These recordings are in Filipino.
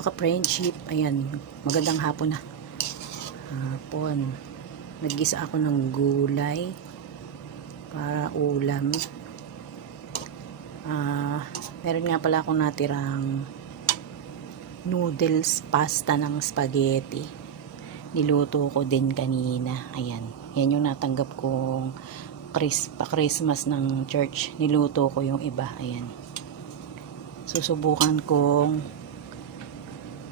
mga ka-friendship. Ayan, magandang hapon na. Hapon. Naggisa ako ng gulay para ulam. Ah, meron nga pala akong natirang noodles pasta ng spaghetti. Niluto ko din kanina. Ayan. Yan yung natanggap kong Chris, pa Christmas ng church. Niluto ko yung iba. Ayan. Susubukan kong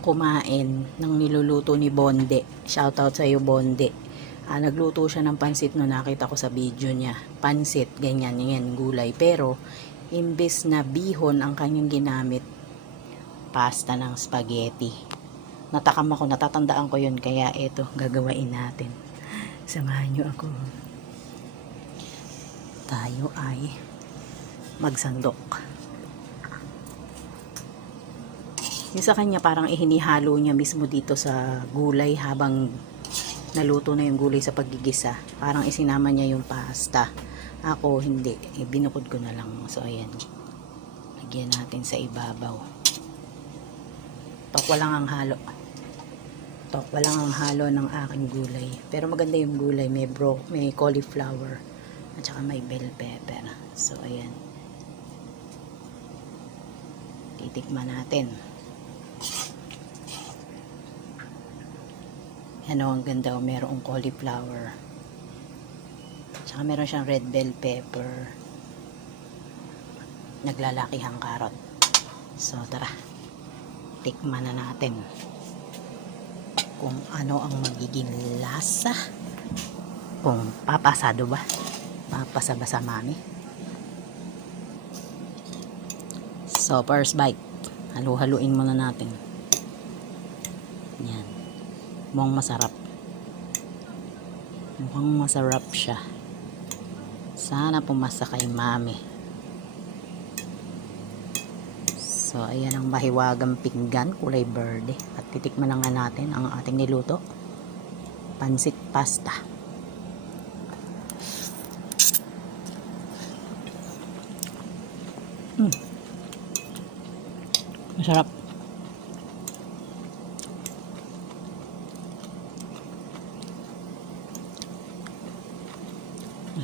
kumain ng niluluto ni Bonde. Shoutout sa iyo Bonde. Ah, nagluto siya ng pansit no nakita ko sa video niya. Pansit, ganyan, yan, gulay. Pero, imbes na bihon ang kanyang ginamit, pasta ng spaghetti. Natakam ako, natatandaan ko yun. Kaya eto, gagawain natin. Samahan niyo ako. Tayo ay magsandok. Yung sa kanya parang ihinihalo niya mismo dito sa gulay habang naluto na yung gulay sa paggigisa. Parang isinama niya yung pasta. Ako hindi. Eh, binukod ko na lang. So ayan. Lagyan natin sa ibabaw. Tokwa lang ang halo. Tokwa lang ang halo ng aking gulay. Pero maganda yung gulay. May bro, may cauliflower. At saka may bell pepper. So ayan. Titikman natin. Ano, ang ganda o merong cauliflower. Tsaka meron siyang red bell pepper. Naglalakihang karot. So, tara. Tikman na natin. Kung ano ang magiging lasa. Kung papasado ba. Papasa sa mami. So, first bite. Halu-haluin muna natin. Yan. Mukhang masarap. Mukhang masarap siya. Sana pumasa kay mami. So, ayan ang mahiwagang pinggan, kulay verde. At titikman na nga natin ang ating niluto. Pansit pasta. Mm. Masarap.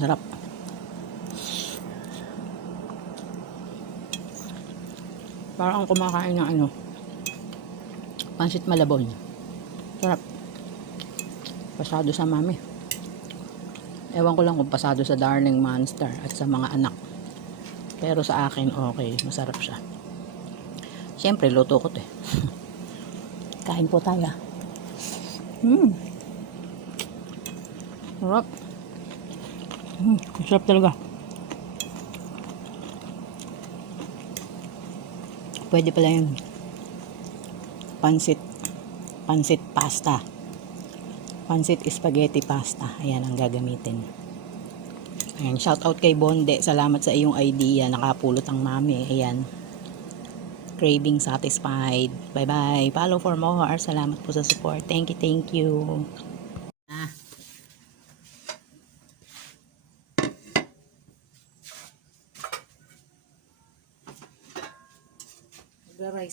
Masarap. Parang kumakain ng ano. Pansit malabon. Sarap. Pasado sa mami. Ewan ko lang kung pasado sa Darling Monster at sa mga anak. Pero sa akin, okay. Masarap siya. Siyempre, luto ko to eh. Kain po tayo. Hmm. Sarap. Hmm, sarap talaga. Pwede pala yun. Pansit. Pansit pasta. Pansit spaghetti pasta. Ayan ang gagamitin. Ayan, shout out kay Bonde. Salamat sa iyong idea. Nakapulot ang mami. Ayan. Craving satisfied. Bye-bye. Follow for more. Salamat po sa support. Thank you, thank you. Ah.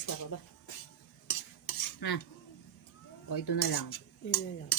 Nagra-rice ka pa ba? Ha? O ito na lang. Yun na lang.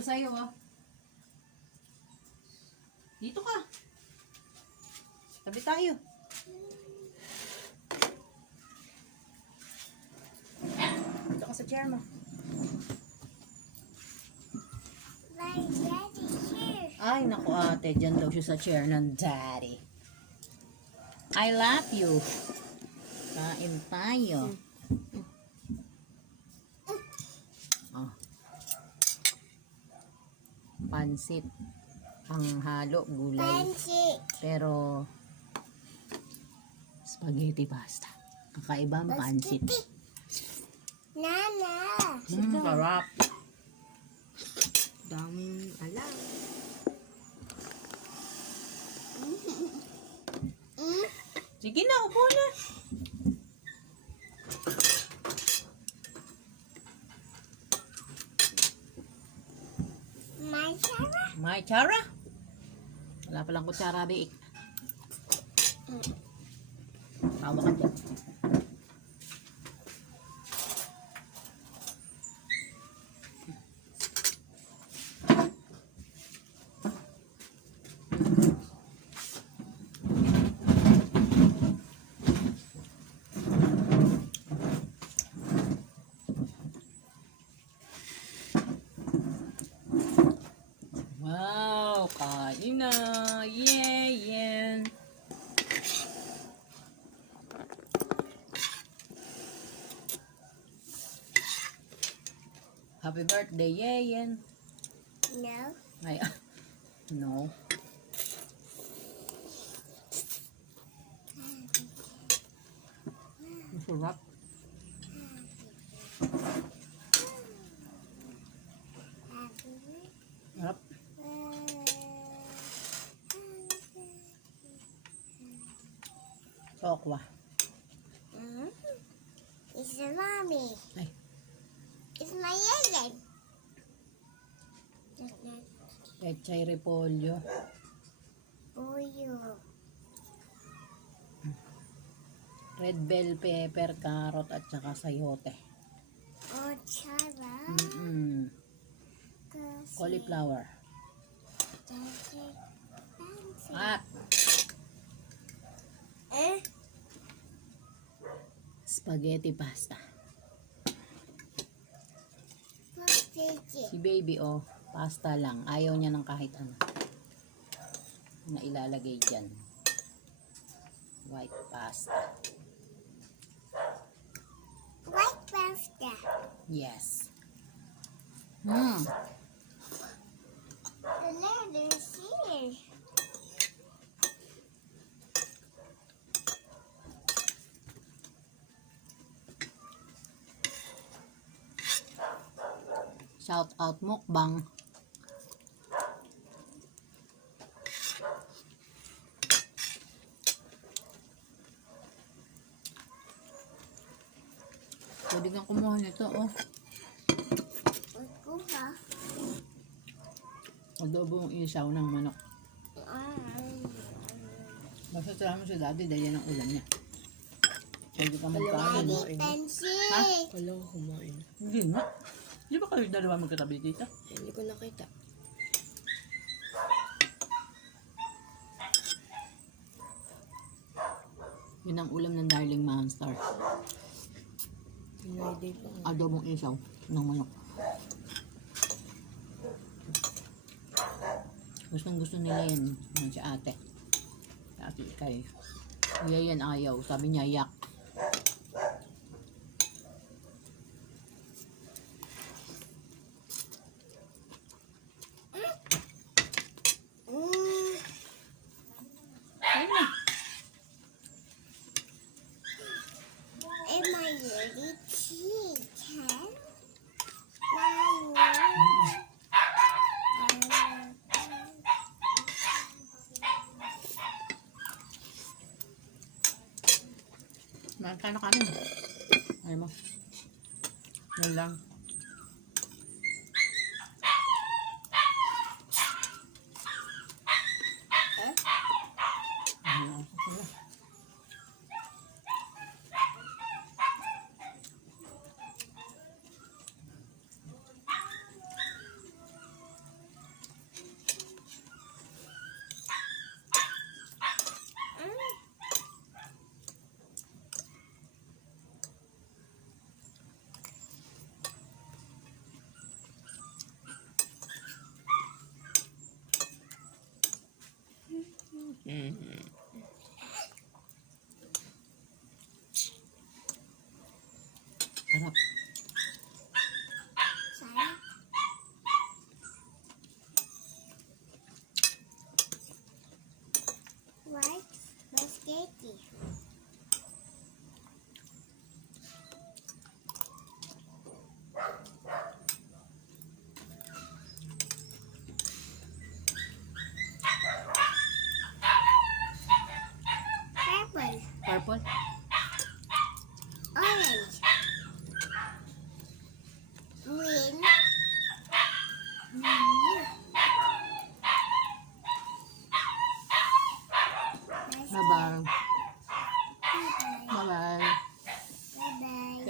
Sa'yo, oh. Dito ka. Tabi tayo. Dito ka sa chair mo. Ay, naku ate, dyan daw siya sa chair ng daddy. I love you. Kain tayo. Oh. Pansit. Ang halo, gulay. Pancit. Pero, spaghetti pasta. Kakaiba ang pansit. Nana. Mm, sarap. Daming alam. Mm. Sige na, upo na. My May chara. Wala palang kutsara, biik. Tawa ka dyan. Wow, kain na. Yeah, yeah. Happy birthday, Yeyen. No. Ay, no. Masarap. Sarap. Sokwa. Mm. It's a mommy. Ay. It's my alien. Pechay repolyo. Buyo. Red bell pepper, carrot, at saka sayote. Oh, Chara. Mm-mm. Cauliflower. At Eh? spaghetti pasta. Si baby, oh, pasta lang. Ayaw niya ng kahit ano. Na ilalagay dyan. White pasta. White pasta. Yes. Hmm. The letter's here. Shout out mukbang. Adobong isaw ng manok. Basta tira mo si daddy dahil yan ang ulam niya. Pwede ka magkain. Daddy, Ha? pancit. Walang kumain. Hindi nga. Di ba kayo dalawa magkatabi dito? Hindi ko nakita. Yun ang ulam ng darling monster. Adobong isaw ng manok. Gustong gusto nila yan. Yan si ate. Si ate kay. Kuya yan ayaw. Sabi niya yak. Am I ready chicken? Mommy. Makain na kami. Ayaw mo. Yan lang. Ayaw ko sila. Mm. Sarap. Sarap. White spaghetti. Purple. Purple. Orange. Green. Blue. Bye-bye. Bye-bye. Bye-bye. Bye-bye.